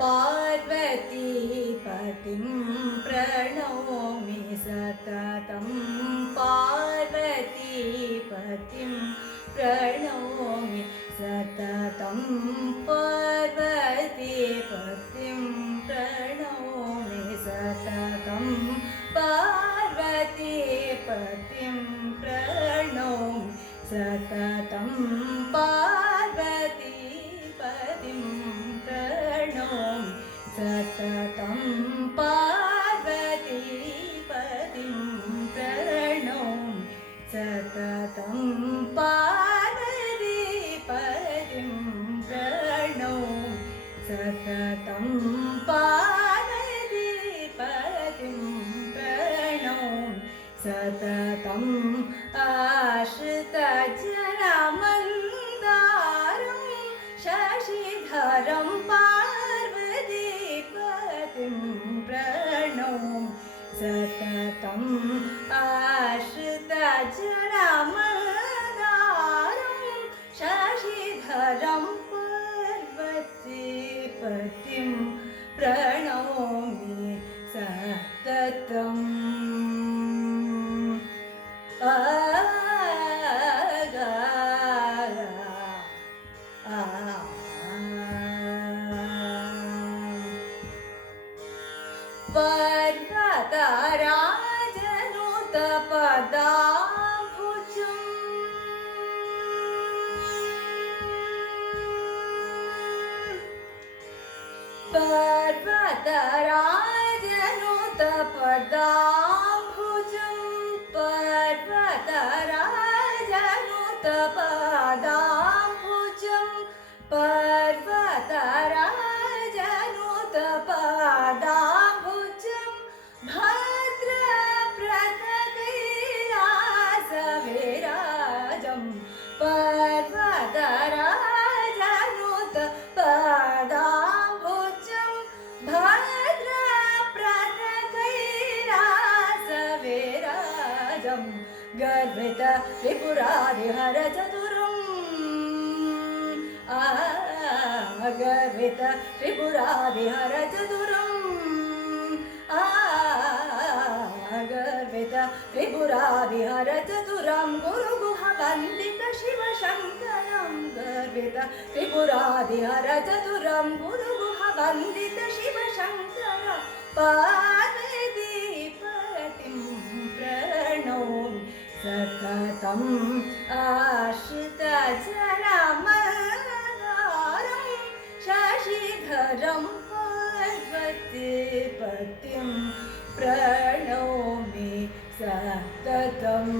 पार्वती पतिं प्रणौमि सततं पार्वती पतिं प्रणौमि सततं पार्वती पतिं प्रणौमि सततं पार्वती पतिं प्रणौमि सततं पार्वती पतिं प्रणौमि सततं पार्वती पतिं प्रणौमि सततं पार्वती पतिं प्रणौमि सततं पार्वती पतिं प्रणौमि सततं आश्रितजनमन्दारं शशिधरं पार्वतीपतिं प्रणौमि सततं आश्रितजनमन्दारं शशिधरं पार्वतीपतिं प्रणौमि सततम् पर्वतराजनुतपदाम्बुजम् पर्वतराजनुतपदाम्बुजम् पर्वतराजनुतपदाम्बुजम् भद्रप्रतकैलासविराजम् पर्वतराजनुतपदाम्बुजम् भद्रप्रतकैलासविराजम् गर्वित त्रिपुरारिहरचतुरम् गर्वित त्रिपुरारिहरचतुरम् गर्वित त्रिपुरारिहरचतुरं गुरुगुहवन्दित शिवशङ्करं गर्वित त्रिपुरारिहरचतुरं गुरुगुहवन्दित शिवशङ्करं पार्वतीपतिं प्रणौमि सततम् आश्रितजनमन्दारं शशिधरं पार्वतीपतिं प्रणौमि सततम्।